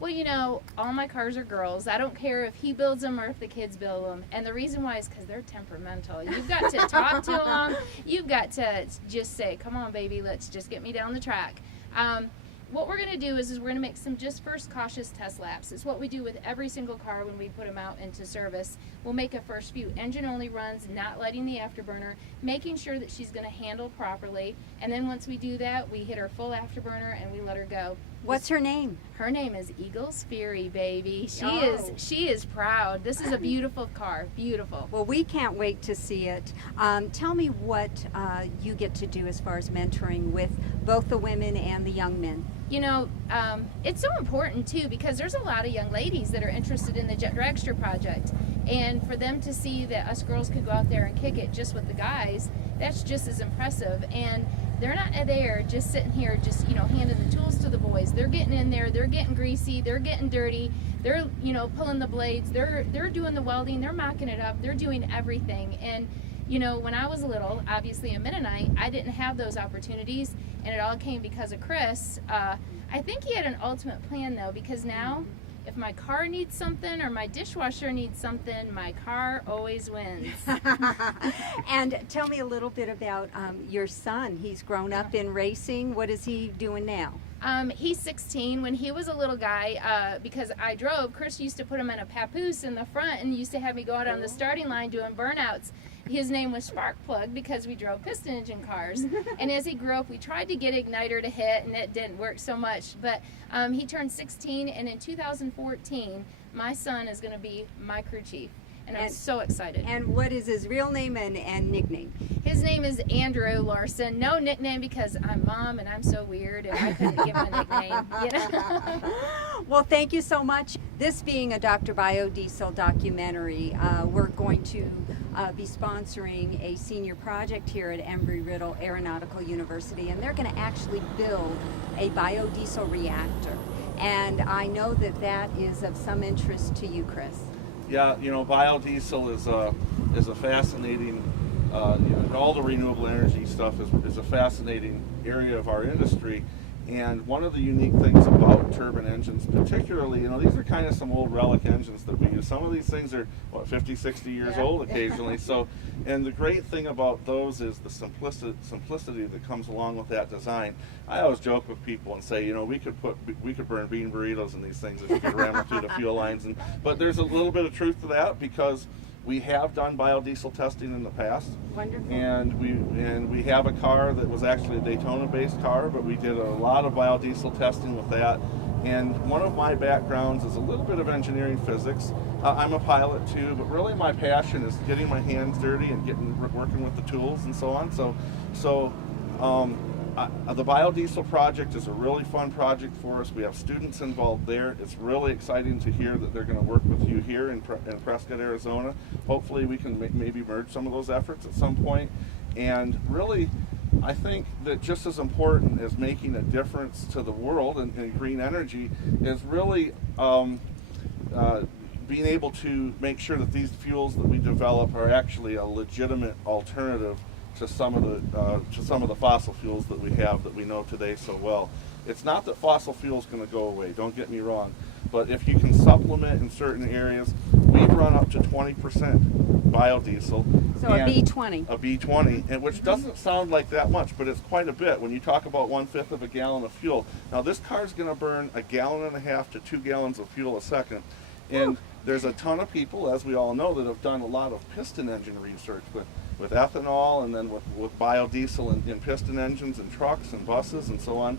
Well, you know, all my cars are girls. I don't care if he builds them or if the kids build them. And the reason why is because they're temperamental. You've got to talk to them. You've got to just say, come on, baby, let's just get me down the track. What we're going to do is we're going to make some just first cautious test laps. It's what we do with every single car when we put them out into service. We'll make a first few engine only runs, not lighting the afterburner, making sure that she's going to handle properly. And then once we do that, we hit her full afterburner and we let her go. What's her name? Her name is Eagles Fury, baby. Oh. She is proud. This is a beautiful car, beautiful. Well, we can't wait to see it. Tell me what you get to do as far as mentoring with both the women and the young men. You know, it's so important too because there's a lot of young ladies that are interested in the Jet Dragster project, and for them to see that us girls can go out there and kick it just with the guys, that's just as impressive. And they're not there just sitting here just, you know, handing the tools to the boys. They're getting in there, they're getting greasy, they're getting dirty, they're, you know, pulling the blades, they're doing the welding, they're mocking it up, they're doing everything. And you know, when I was little, obviously a Mennonite, I didn't have those opportunities, and it all came because of Chris. I think he had an ultimate plan though, because now if my car needs something or my dishwasher needs something, my car always wins. And tell me a little bit about your son. He's grown up in racing. What is he doing now? He's 16. When he was a little guy, because I drove, Chris used to put him in a papoose in the front and used to have me go out on the starting line doing burnouts. His name was Sparkplug because we drove piston engine cars. And as he grew up, we tried to get igniter to hit, and it didn't work so much. But he turned 16, and in 2014, my son is going to be my crew chief. And I'm so excited. And what is his real name and nickname? His name is Andrew Larson. No nickname because I'm mom and I'm so weird and I couldn't give him a nickname. You know? Well, thank you so much. This being a Dr. Biodiesel documentary, we're going to be sponsoring a senior project here at Embry-Riddle Aeronautical University, and they're going to actually build a biodiesel reactor. And I know that that is of some interest to you, Chris. Yeah, you know, biodiesel is a fascinating, you know, all the renewable energy stuff is a fascinating area of our industry. And one of the unique things about turbine engines, particularly, you know, these are kind of some old relic engines that we use. Some of these things are, what, 50, 60 years old occasionally. So, and the great thing about those is the simplicity that comes along with that design. I always joke with people and say, you know, we could burn bean burritos in these things if you could ram them through the fuel lines. But there's a little bit of truth to that because we have done biodiesel testing in the past. Wonderful. And we have a car that was actually a Daytona-based car, but we did a lot of biodiesel testing with that. And one of my backgrounds is a little bit of engineering physics. I'm a pilot too, but really my passion is getting my hands dirty and working with the tools and so on. The biodiesel project is a really fun project for us. We have students involved there. It's really exciting to hear that they're going to work with you here in Prescott, Arizona. Hopefully we can maybe merge some of those efforts at some point. And really, I think that just as important as making a difference to the world in green energy is really being able to make sure that these fuels that we develop are actually a legitimate alternative to some of the fossil fuels that we have that we know today so well. It's not that fossil fuels going to go away, don't get me wrong, but if you can supplement in certain areas, we've run up to 20% biodiesel. So a B20. A B20, and which doesn't sound like that much, but it's quite a bit when you talk about 1/5 of a gallon of fuel. Now this car's going to burn 1.5 gallons to 2 gallons of fuel a second, and there's a ton of people, as we all know, that have done a lot of piston engine research with ethanol and then with biodiesel in piston engines and trucks and buses and so on.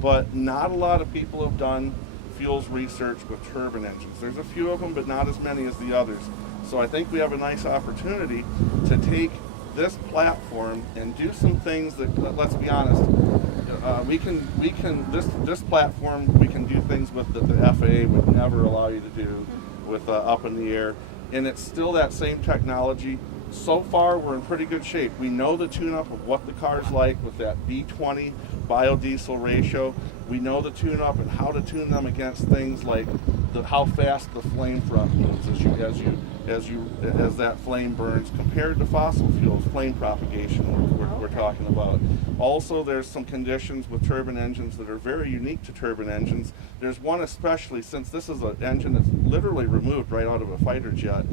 But not a lot of people have done fuels research with turbine engines. There's a few of them, but not as many as the others. So I think we have a nice opportunity to take this platform and do some things that, let's be honest, this platform we can do things with that the FAA would never allow you to do with up in the air, and it's still that same technology. So far we're in pretty good shape. We know the tune-up of what the car's like with that B20 biodiesel ratio. We know the tune-up and how to tune them against things like how fast the flame front moves as that flame burns compared to fossil fuels, flame propagation we're talking about. Also, there's some conditions with turbine engines that are very unique to turbine engines. There's one especially, since this is an engine that's literally removed right out of a fighter jet.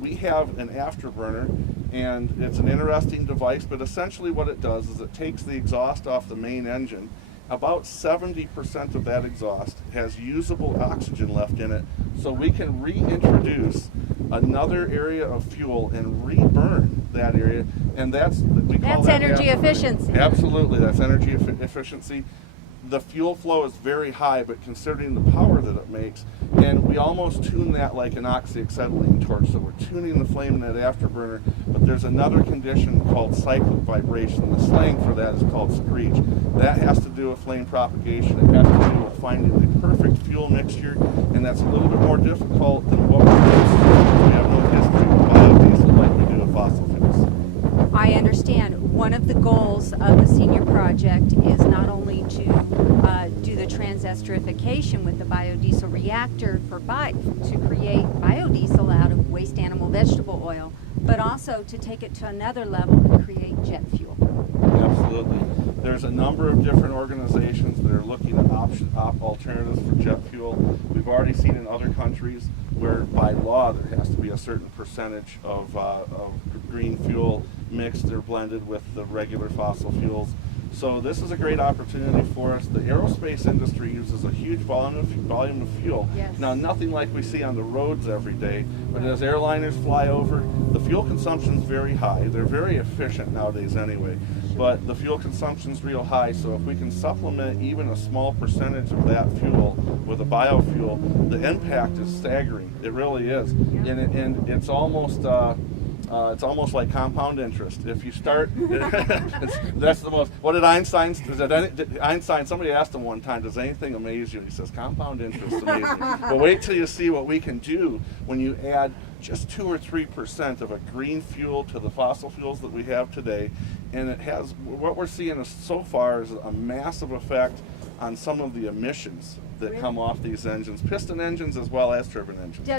We have an afterburner, and it's an interesting device, but essentially what it does is it takes the exhaust off the main engine. About 70% of that exhaust has usable oxygen left in it, so we can reintroduce another area of fuel and reburn that area, and that's Energy efficiency. Absolutely, that's energy efficiency. The fuel flow is very high, but considering the power that it makes, and we almost tune that like an oxyacetylene torch, so we're tuning the flame in that afterburner, but there's another condition called cyclic vibration. The slang for that is called screech. That has to do with flame propagation. It has to do with finding the perfect fuel mixture, and that's a little bit more difficult than what we're used to. We have no history with biodiesel like we do with fossil fuels. I understand. One of the goals of the senior project is not only to do the transesterification with the biodiesel reactor to create biodiesel out of waste animal vegetable oil, but also to take it to another level and create jet fuel. Absolutely. There's a number of different organizations that are looking at alternatives for jet fuel. We've already seen in other countries where by law there has to be a certain percentage of green fuel mixed or blended with the regular fossil fuels. So this is a great opportunity for us. The aerospace industry uses a huge volume of fuel. Yes. Now, nothing like we see on the roads every day, but as airliners fly over, the fuel consumption is very high. They're very efficient nowadays anyway, but the fuel consumption is real high, so if we can supplement even a small percentage of that fuel with a biofuel, the impact is staggering. It really is. Yeah. And it's almost like compound interest. If you start, that's the most. What did Einstein? Somebody asked him one time, "Does anything amaze you?" And he says, "Compound interest amazes me." But wait till you see what we can do when you add just 2 or 3% of a green fuel to the fossil fuels that we have today, and it has what we're seeing so far is a massive effect on some of the emissions that come off these engines, piston engines as well as turbine engines.